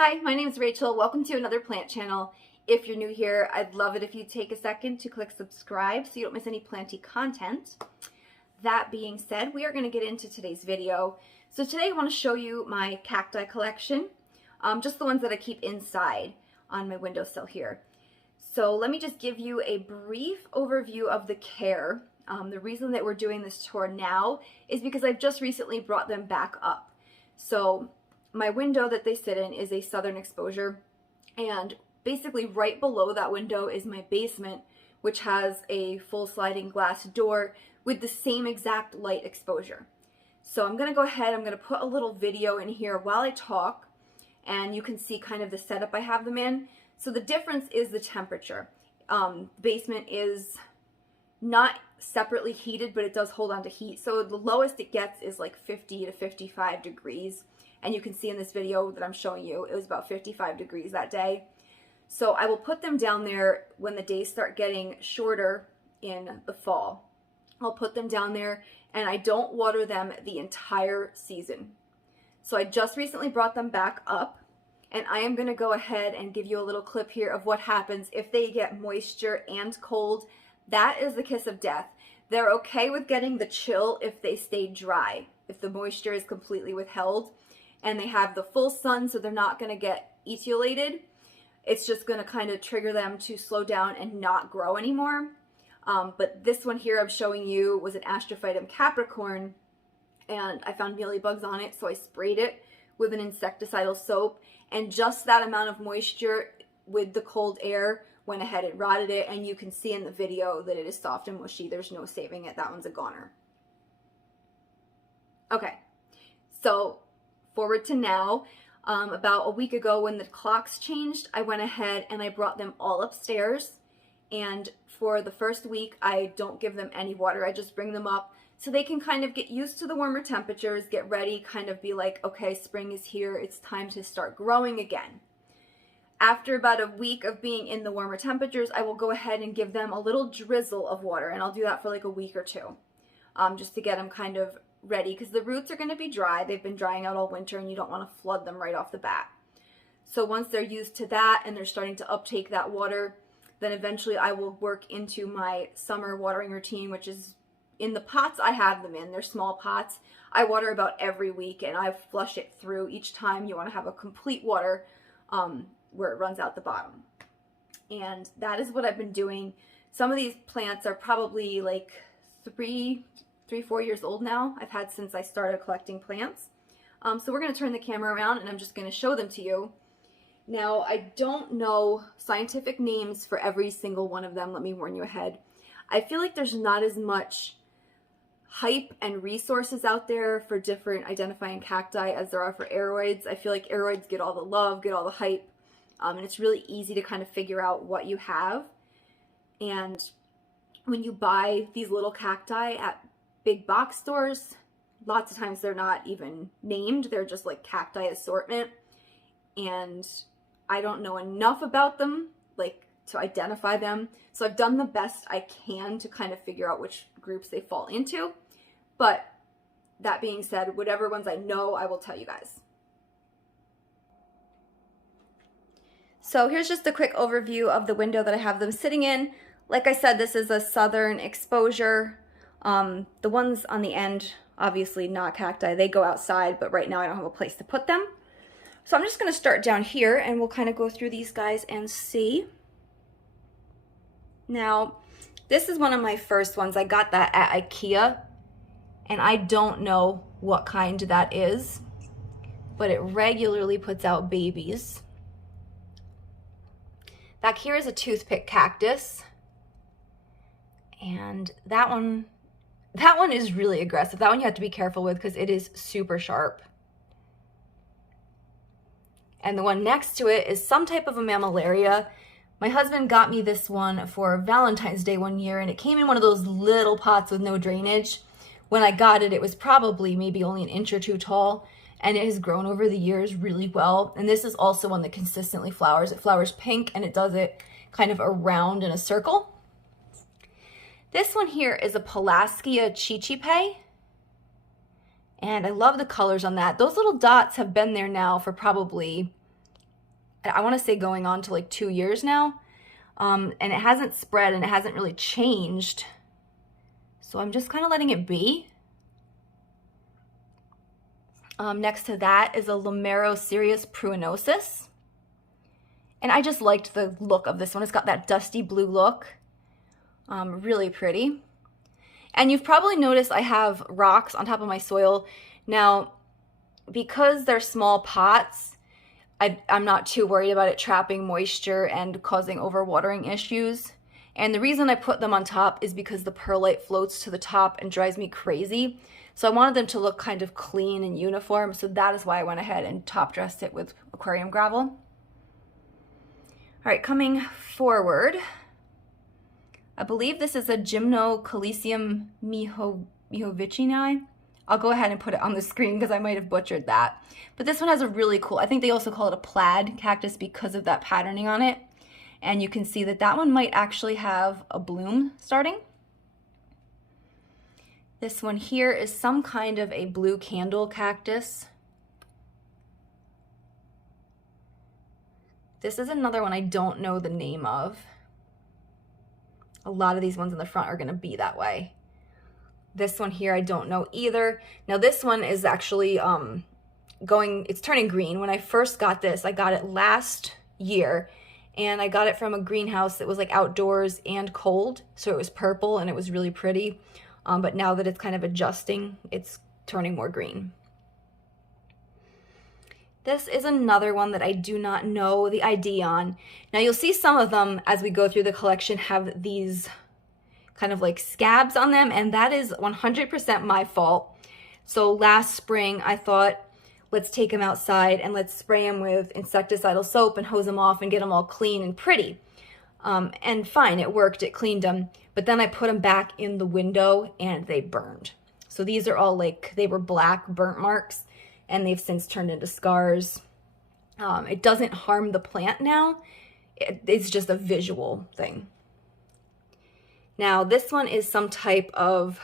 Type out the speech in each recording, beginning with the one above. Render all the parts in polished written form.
Hi, my name is Rachel. Welcome to another plant channel. If you're new here, I'd love it if you take a second to click subscribe so you don't miss any planty content. That being said, we are going to get into today's video. So today I want to show you my cacti collection, just the ones that I keep inside on my windowsill here. So let me just give you a brief overview of the care. The reason that we're doing this tour now is because I've just recently brought them back up. So my window that they sit in is a southern exposure, and basically right below that window is my basement, which has a full sliding glass door with the same exact light exposure. So I'm going to go ahead, I'm going to put a little video in here while I talk, and you can see kind of the setup I have them in. So the difference is the temperature. The basement is not separately heated, but it does hold on to heat. So the lowest it gets is like 50 to 55 degrees. And you can see in this video that I'm showing you, it was about 55 degrees that day. So I will put them down there when the days start getting shorter in the fall. I'll put them down there, and I don't water them the entire season. So I just recently brought them back up, and I am going to go ahead and give you a little clip here of what happens if they get moisture and cold. That is the kiss of death. They're okay with getting the chill if they stay dry, if the moisture is completely withheld and they have the full sun, so they're not going to get etiolated. It's just going to kind of trigger them to slow down and not grow anymore. But this one here I'm showing you was an Astrophytum capricorn, and I found mealybugs on it, so I sprayed it with an insecticidal soap, and just that amount of moisture with the cold air went ahead and rotted it, and you can see in the video that it is soft and mushy. There's no saving it. That one's a goner. Okay, so forward to now. About a week ago when the clocks changed, I went ahead and I brought them all upstairs, and for the first week I don't give them any water. I just bring them up so they can kind of get used to the warmer temperatures, get ready, kind of be like, okay, spring is here, it's time to start growing again. After about a week of being in the warmer temperatures, I will go ahead and give them a little drizzle of water, and I'll do that for like a week or two, just to get them kind of ready, because the roots are going to be dry. They've been drying out all winter, and you don't want to flood them right off the bat. So once they're used to that and they're starting to uptake that water, then eventually I will work into my summer watering routine, which is in the pots I have them in. They're small pots. I water about every week, and I flush it through each time. You want to have a complete water where it runs out the bottom. And that is what I've been doing. Some of these plants are probably like 4 years old now. I've had since I started collecting plants. So we're going to turn the camera around, and I'm just going to show them to you. Now, I don't know scientific names for every single one of them. Let me warn you ahead. I feel like there's not as much hype and resources out there for different identifying cacti as there are for aeroids. I feel like aeroids get all the love, get all the hype, and it's really easy to kind of figure out what you have. And when you buy these little cacti at big box stores, lots of times they're not even named. They're just like cacti assortment, and I don't know enough about them like to identify them. So I've done the best I can to kind of figure out which groups they fall into. But that being said, whatever ones I know, I will tell you guys. So here's just a quick overview of the window that I have them sitting in. Like I said, this is a southern exposure. The ones on the end, obviously not cacti, they go outside, but right now I don't have a place to put them. So I'm just going to start down here, and we'll kind of go through these guys and see. Now, this is one of my first ones. I got that at IKEA, and I don't know what kind that is, but it regularly puts out babies. Back here is a toothpick cactus, and that one is really aggressive. That one you have to be careful with because it is super sharp. And the one next to it is some type of a mammillaria. My husband got me this one for Valentine's Day one year, and it came in one of those little pots with no drainage. When I got it, it was probably maybe only an inch or two tall, and it has grown over the years really well. And this is also one that consistently flowers. It flowers pink, and it does it kind of around in a circle. This one here is a Pelasgia chichipe, and I love the colors on that. Those little dots have been there now for probably I want to say going on to like 2 years now. And it hasn't spread and it hasn't really changed. So I'm just kind of letting it be. Next to that is a Lomerocereus pruinosus. And I just liked the look of this one. It's got that dusty blue look. Really pretty. And you've probably noticed I have rocks on top of my soil. Now, because they're small pots, I'm not too worried about it trapping moisture and causing overwatering issues. And the reason I put them on top is because the perlite floats to the top and drives me crazy. So I wanted them to look kind of clean and uniform. So that is why I went ahead and top dressed it with aquarium gravel. All right, coming forward, I believe this is a Gymnocalycium mihovicini. I'll go ahead and put it on the screen because I might have butchered that. But this one has a really cool, I think they also call it a plaid cactus because of that patterning on it. And you can see that that one might actually have a bloom starting. This one here is some kind of a blue candle cactus. This is another one I don't know the name of. A lot of these ones in the front are going to be that way. This one here I don't know either. Now this one is actually it's turning green. When I first got this, I got it last year, and I got it from a greenhouse that was like outdoors and cold, so it was purple and it was really pretty. But now that it's kind of adjusting, it's turning more green. This is another one that I do not know the ID on. Now you'll see some of them as we go through the collection have these kind of like scabs on them, and that is 100% my fault. So last spring I thought, let's take them outside and let's spray them with insecticidal soap and hose them off and get them all clean and pretty. And fine, it worked, it cleaned them. But then I put them back in the window and they burned. So these are all like, they were black burnt marks and they've since turned into scars. It doesn't harm the plant now. It's just a visual thing. Now this one is some type of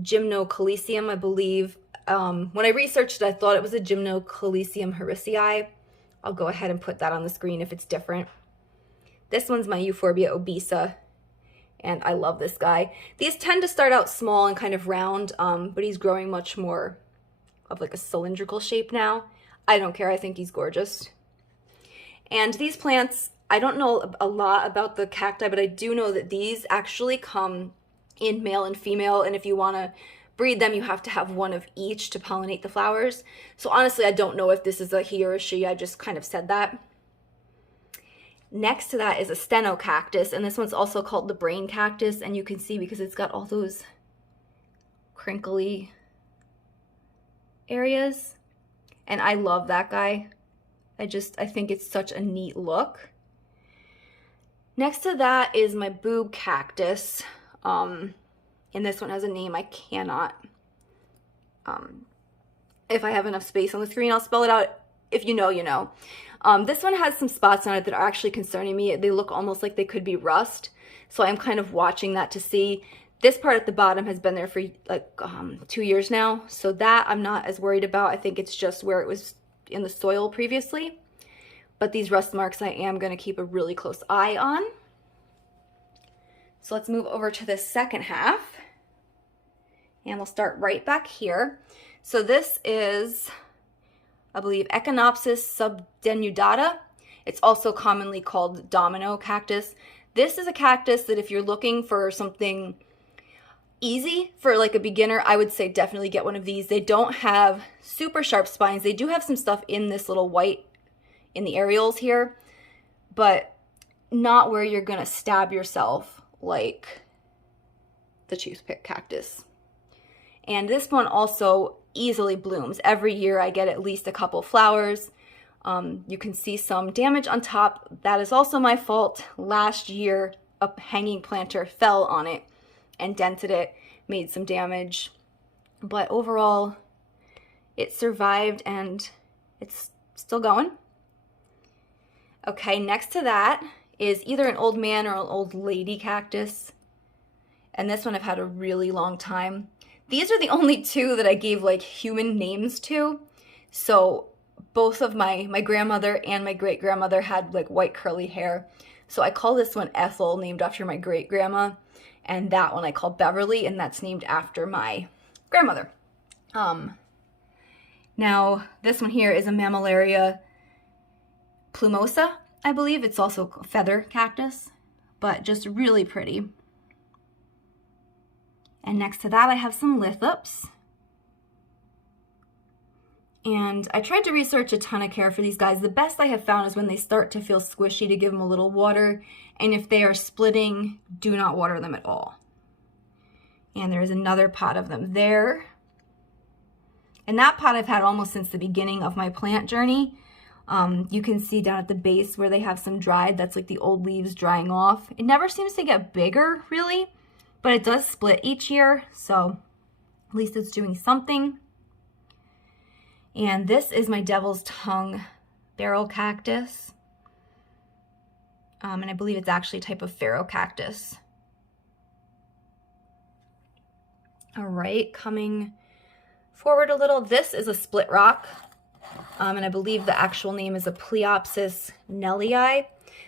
Gymnocalycium, I believe. When I researched it, I thought it was a Gymnocalycium harrisii. I'll go ahead and put that on the screen if it's different. This one's my Euphorbia obesa, and I love this guy. These tend to start out small and kind of round, but he's growing much more of like a cylindrical shape now. I don't care, I think he's gorgeous. And these plants, I don't know a lot about the cacti, but I do know that these actually come in male and female, and if you want to breed them, you have to have one of each to pollinate the flowers. So honestly, I don't know if this is a he or a she, I just kind of said that. Next to that is a stenocactus, and this one's also called the brain cactus, and you can see because it's got all those crinkly areas, and I love that guy. I think it's such a neat look. Next to that is my boob cactus, and this one has a name I cannot, if I have enough space on the screen, I'll spell it out. If you know, you know. This one has some spots on it that are actually concerning me. They look almost like they could be rust. So I'm kind of watching that to see. This part at the bottom has been there for like 2 years now. So that I'm not as worried about. I think it's just where it was in the soil previously. But these rust marks I am going to keep a really close eye on. So let's move over to the second half. And we'll start right back here. So this is, I believe, Echinopsis subdenudata. It's also commonly called domino cactus. This is a cactus that if you're looking for something easy for like a beginner, I would say definitely get one of these. They don't have super sharp spines. They do have some stuff in this little white in the areoles here, but not where you're gonna stab yourself like the toothpick cactus. And this one also easily blooms. Every year I get at least a couple flowers. You can see some damage on top. That is also my fault. Last year, a hanging planter fell on it and dented it, made some damage. But overall, it survived and it's still going. Okay, next to that is either an old man or an old lady cactus. And this one I've had a really long time. These are the only two that I gave like human names to. So both of my grandmother and my great-grandmother had like white curly hair. So I call this one Ethel, named after my great-grandma, and that one I call Beverly, and that's named after my grandmother. Now this one here is a Mammillaria plumosa, I believe. It's also a feather cactus, but just really pretty. And next to that I have some lithops. And I tried to research a ton of care for these guys. The best I have found is when they start to feel squishy to give them a little water. And if they are splitting, do not water them at all. And there's another pot of them there. And that pot I've had almost since the beginning of my plant journey. You can see down at the base where they have some dried, that's like the old leaves drying off. It never seems to get bigger really, but it does split each year. So at least it's doing something. And this is my Devil's Tongue barrel cactus. And I believe it's actually a type of pharaoh cactus. All right, coming forward a little, this is a split rock. And I believe the actual name is a Pleopsis nellii.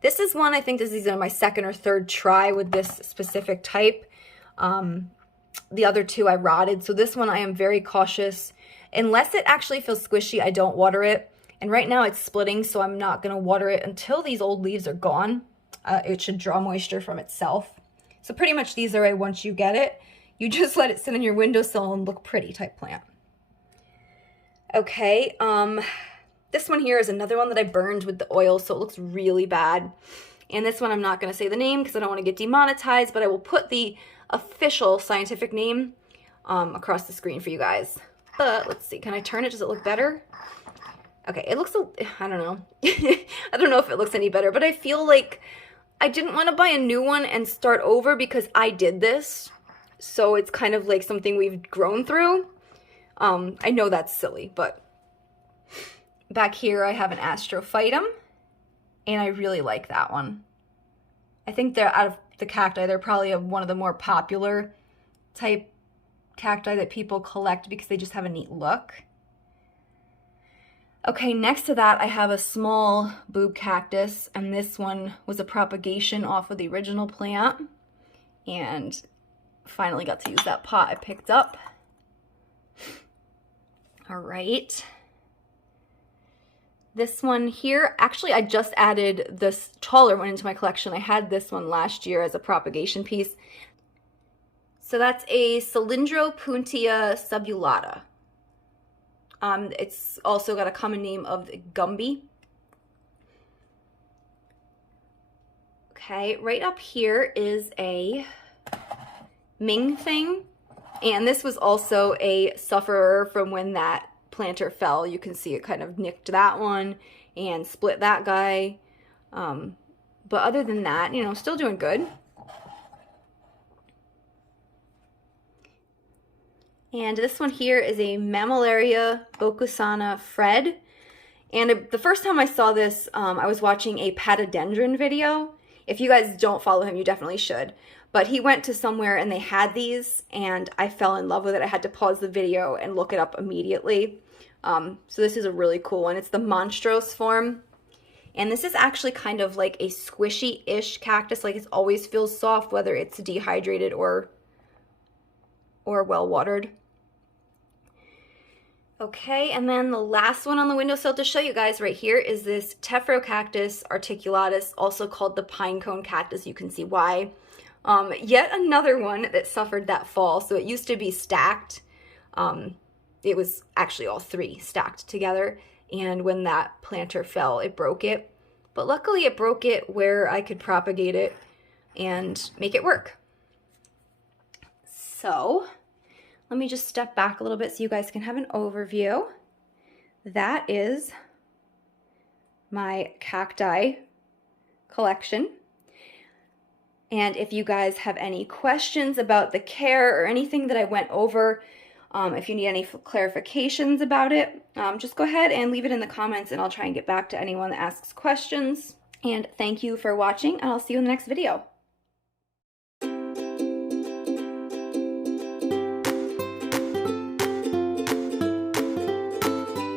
This is one, I think this is my second or third try with this specific type. The other two I rotted, so this one I am very cautious. Unless it actually feels squishy, I don't water it. And right now it's splitting, so I'm not going to water it until these old leaves are gone. It should draw moisture from itself. So pretty much these are a once you get it, you just let it sit on your windowsill and look pretty type plant. Okay, this one here is another one that I burned with the oil, so it looks really bad. And this one I'm not going to say the name because I don't want to get demonetized, but I will put the official scientific name across the screen for you guys. But let's see, can I turn it? Does it look better? Okay, it looks, I don't know. I don't know if it looks any better, but I feel like I didn't want to buy a new one and start over because I did this. So it's kind of like something we've grown through. I know that's silly, but back here I have an Astrophytum, and I really like that one. I think they're out of the cacti, they're probably one of the more popular type cacti that people collect because they just have a neat look. Okay, next to that I have a small boob cactus, and this one was a propagation off of the original plant, and finally got to use that pot I picked up. All right. This one here, actually I just added this taller one into my collection. I had this one last year as a propagation piece. So that's a Cylindropuntia subulata. It's also got a common name of Gumby. Okay, right up here is a Ming thing. And this was also a sufferer from when that planter fell. You can see it kind of nicked that one and split that guy. But other than that, you know, still doing good. And this one here is a Mammillaria bocusana Fred. And the first time I saw this, I was watching a Patadendron video. If you guys don't follow him, you definitely should. But he went to somewhere and they had these, and I fell in love with it. I had to pause the video and look it up immediately. So this is a really cool one. It's the Monstrose form. And this is actually kind of like a squishy-ish cactus. Like it always feels soft, whether it's dehydrated or well-watered. Okay, and then the last one on the windowsill to show you guys right here is this Tephrocarpus articulatus, also called the pinecone cactus. You can see why. Yet another one that suffered that fall. So it used to be stacked. It was actually all three stacked together. And when that planter fell, it broke it. But luckily it broke it where I could propagate it and make it work. So let me just step back a little bit so you guys can have an overview. That is my cacti collection. And if you guys have any questions about the care or anything that I went over, if you need any clarifications about it, just go ahead and leave it in the comments and I'll try and get back to anyone that asks questions. And thank you for watching, and I'll see you in the next video.